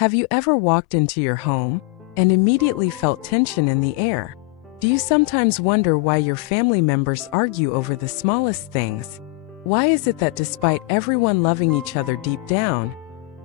Have you ever walked into your home and immediately felt tension in the air? Do you sometimes wonder why your family members argue over the smallest things? Why is it that despite everyone loving each other deep down,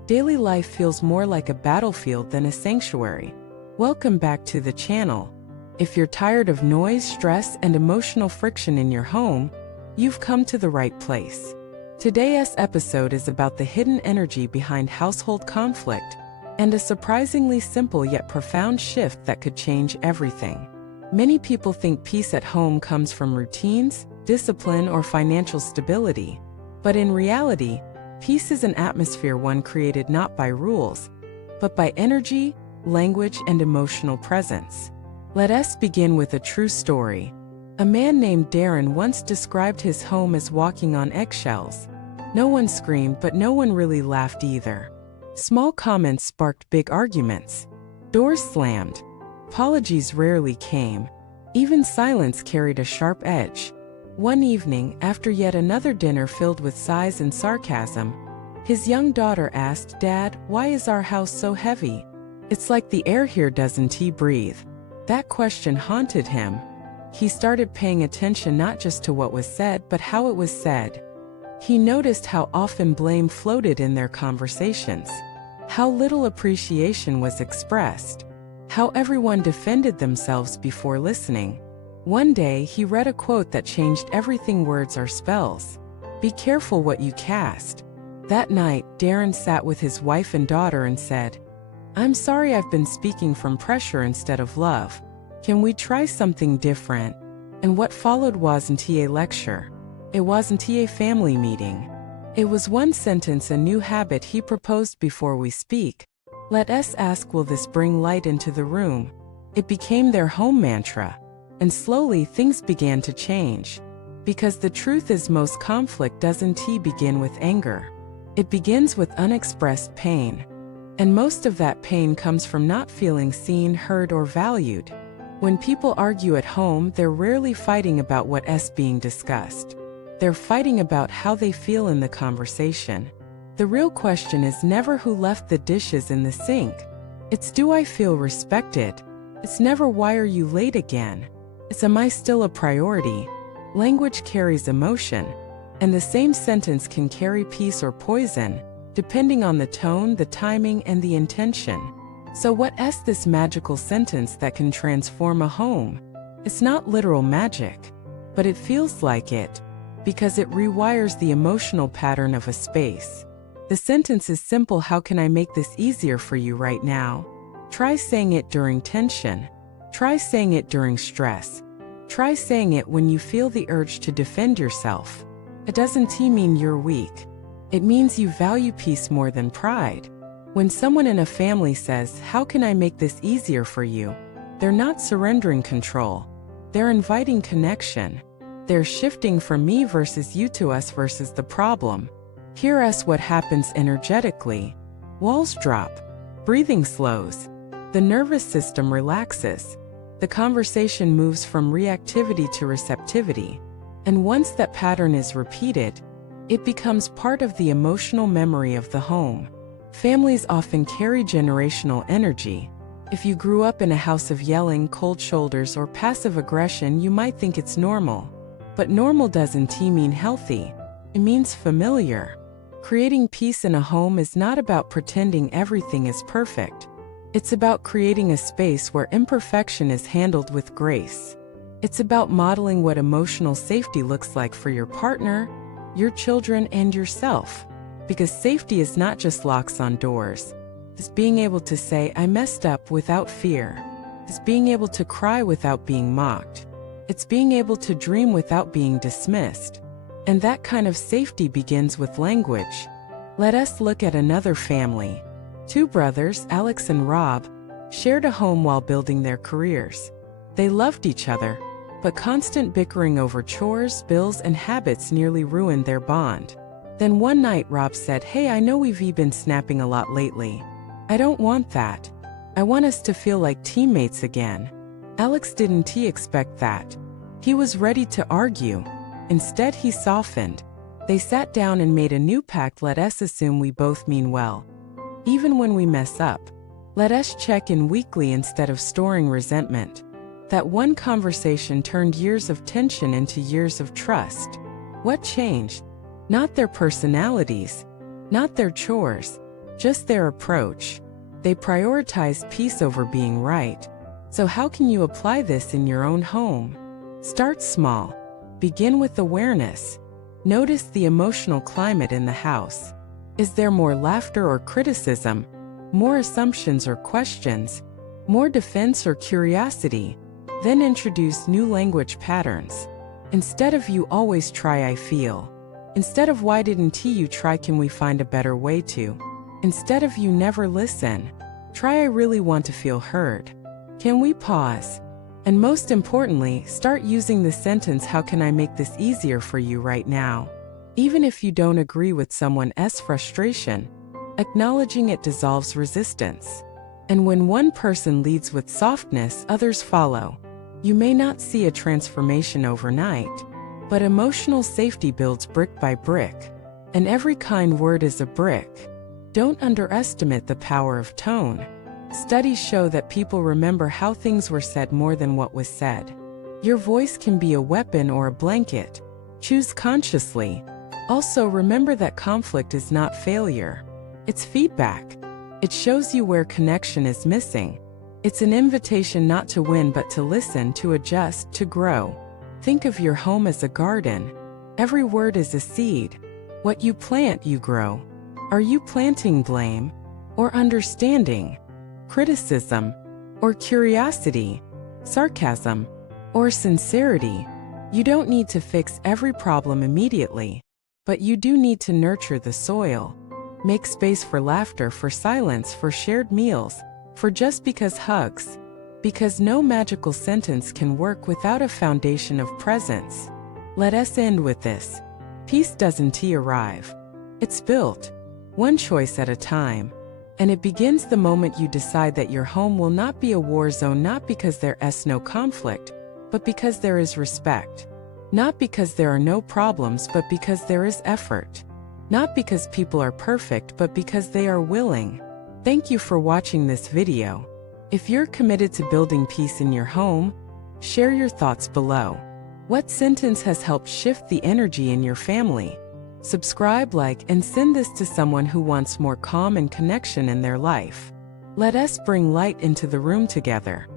daily life feels more like a battlefield than a sanctuary? Welcome back to the channel. If you're tired of noise, stress, and emotional friction in your home, you've come to the right place. Today's episode is about the hidden energy behind household conflict and a surprisingly simple yet profound shift that could change everything. Many people think peace at home comes from routines, discipline, or financial stability. But in reality, peace is an atmosphere one created not by rules, but by energy, language, and emotional presence. Let us begin with a true story. A man named Darren once described his home as walking on eggshells. No one screamed, but no one really laughed either. Small comments sparked big arguments. Doors slammed. Apologies rarely came. Even silence carried a sharp edge. One evening, after yet another dinner filled with sighs and sarcasm, his young daughter asked, "Dad, why is our house so heavy? It's like the air here doesn't breathe." That question haunted him. He started paying attention not just to what was said, but how it was said. He noticed how often blame floated in their conversations, how little appreciation was expressed, how everyone defended themselves before listening. One day, he read a quote that changed everything: words are spells. Be careful what you cast. That night, Darren sat with his wife and daughter and said, "I'm sorry I've been speaking from pressure instead of love. Can we try something different?" And what followed wasn't a lecture. It wasn't a family meeting. It was one sentence, a new habit he proposed: before we speak, let us ask, will this bring light into the room? It became their home mantra. And slowly things began to change. Because the truth is, most conflict doesn't begin with anger. It begins with unexpressed pain. And most of that pain comes from not feeling seen, heard, or valued. When people argue at home, they're rarely fighting about what's being discussed. They're fighting about how they feel in the conversation. The real question is never who left the dishes in the sink. It's, do I feel respected? It's never, why are you late again? It's, am I still a priority? Language carries emotion, and the same sentence can carry peace or poison, depending on the tone, the timing, and the intention. So what's this magical sentence that can transform a home? It's not literal magic, but it feels like it, because it rewires the emotional pattern of a space. The sentence is simple: how can I make this easier for you right now? Try saying it during tension. Try saying it during stress. Try saying it when you feel the urge to defend yourself. It doesn't mean you're weak. It means you value peace more than pride. When someone in a family says, "How can I make this easier for you?" they're not surrendering control. They're inviting connection. They're shifting from me versus you to us versus the problem. Hear us. What happens energetically? Walls drop. Breathing slows. The nervous system relaxes. The conversation moves from reactivity to receptivity. And once that pattern is repeated, it becomes part of the emotional memory of the home. Families often carry generational energy. If you grew up in a house of yelling, cold shoulders, or passive aggression, you might think it's normal. But normal doesn't mean healthy. It means familiar. Creating peace in a home is not about pretending everything is perfect. It's about creating a space where imperfection is handled with grace. It's about modeling what emotional safety looks like for your partner, your children, and yourself. Because safety is not just locks on doors. It's being able to say, "I messed up," without fear. It's being able to cry without being mocked. It's being able to dream without being dismissed. And that kind of safety begins with language. Let us look at another family. Two brothers, Alex and Rob, shared a home while building their careers. They loved each other, but constant bickering over chores, bills, and habits nearly ruined their bond. Then one night Rob said, "Hey, I know we've been snapping a lot lately. I don't want that. I want us to feel like teammates again." Alex didn't expect that. He was ready to argue. Instead, he softened. They sat down and made a new pact: let us assume we both mean well. Even when we mess up, let us check in weekly instead of storing resentment. That one conversation turned years of tension into years of trust. What changed? Not their personalities, not their chores, just their approach. They prioritized peace over being right. So how can you apply this in your own home? Start small. Begin with awareness. Notice the emotional climate in the house. Is there more laughter or criticism? More assumptions or questions? More defense or curiosity? Then introduce new language patterns. Instead of "you always try, I feel." Instead of "why didn't you try, can we find a better way to?" Instead of "you never listen," try "I really want to feel heard. Can we pause?" And most importantly, start using the sentence, "How can I make this easier for you right now?" Even if you don't agree with someone's frustration, acknowledging it dissolves resistance. And when one person leads with softness, others follow. You may not see a transformation overnight, but emotional safety builds brick by brick. And every kind word is a brick. Don't underestimate the power of tone. Studies show that people remember how things were said more than what was said. Your voice can be a weapon or a blanket. Choose consciously. Also, remember that conflict is not failure. It's feedback. It shows you where connection is missing. It's an invitation not to win but to listen, to adjust, to grow. Think of your home as a garden. Every word is a seed. What you plant, you grow. Are you planting blame or understanding? Criticism or curiosity? Sarcasm or sincerity? You don't need to fix every problem immediately, but you do need to nurture the soil. Make space for laughter, for silence, for shared meals, for just because hugs. Because no magical sentence can work without a foundation of presence. Let us end with this. Peace doesn't arrive. It's built, one choice at a time. And it begins the moment you decide that your home will not be a war zone, not because there is no conflict, but because there is respect. Not because there are no problems, but because there is effort. Not because people are perfect, but because they are willing. Thank you for watching this video. If you're committed to building peace in your home, share your thoughts below. What sentence has helped shift the energy in your family? Subscribe, like, and send this to someone who wants more calm and connection in their life. Let us bring light into the room together.